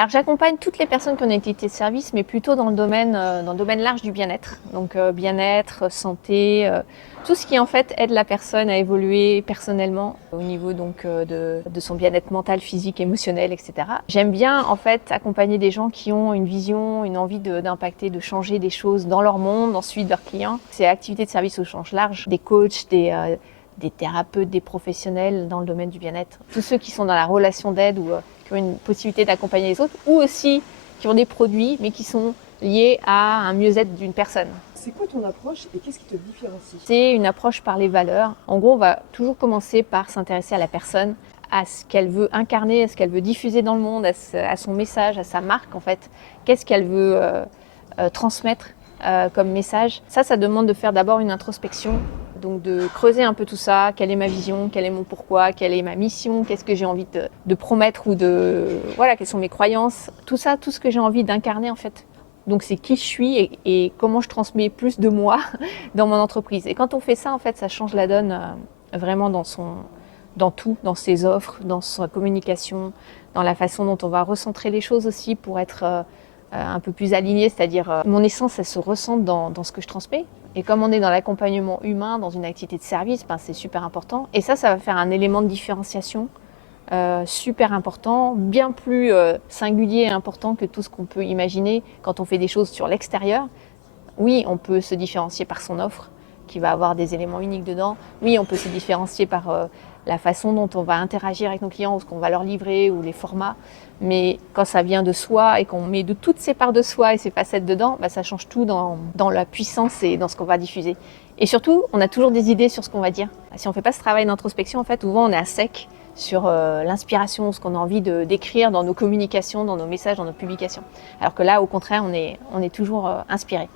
Alors j'accompagne toutes les personnes qui ont une activité de service, mais plutôt dans le domaine large du bien-être. Donc bien-être, santé, tout ce qui en fait aide la personne à évoluer personnellement au niveau donc de son bien-être mental, physique, émotionnel, etc. J'aime bien en fait accompagner des gens qui ont une vision, une envie d'impacter, de changer des choses dans leur monde, ensuite leurs clients. C'est activité de service au sens large, des coachs, des thérapeutes, des professionnels dans le domaine du bien-être. Tous ceux qui sont dans la relation d'aide ou qui ont une possibilité d'accompagner les autres, ou aussi qui ont des produits, mais qui sont liés à un mieux-être d'une personne. C'est quoi ton approche et qu'est-ce qui te différencie? C'est une approche par les valeurs. En gros, on va toujours commencer par s'intéresser à la personne, à ce qu'elle veut incarner, à ce qu'elle veut diffuser dans le monde, à son message, à sa marque en fait. Qu'est-ce qu'elle veut transmettre comme message. Ça demande de faire d'abord une introspection, donc de creuser un peu tout ça, quelle est ma vision, quel est mon pourquoi, quelle est ma mission, qu'est-ce que j'ai envie de promettre ou voilà, quelles sont mes croyances, tout ça, tout ce que j'ai envie d'incarner en fait. Donc c'est qui je suis et comment je transmets plus de moi dans mon entreprise. Et quand on fait ça, en fait, ça change la donne vraiment dans tout, dans ses offres, dans sa communication, dans la façon dont on va recentrer les choses aussi pour être un peu plus aligné, c'est-à-dire mon essence, elle se ressent dans ce que je transmets. Et comme on est dans l'accompagnement humain, dans une activité de service, ben c'est super important. Et ça va faire un élément de différenciation super important, bien plus singulier et important que tout ce qu'on peut imaginer quand on fait des choses sur l'extérieur. Oui, on peut se différencier par son offre, qui va avoir des éléments uniques dedans. Oui, on peut se différencier par la façon dont on va interagir avec nos clients, ou ce qu'on va leur livrer, ou les formats. Mais quand ça vient de soi et qu'on met de toutes ces parts de soi et ces facettes dedans, bah, ça change tout dans la puissance et dans ce qu'on va diffuser. Et surtout, on a toujours des idées sur ce qu'on va dire. Si on ne fait pas ce travail d'introspection, en fait, souvent on est à sec sur l'inspiration, ce qu'on a envie d'écrire dans nos communications, dans nos messages, dans nos publications. Alors que là, au contraire, on est toujours inspiré.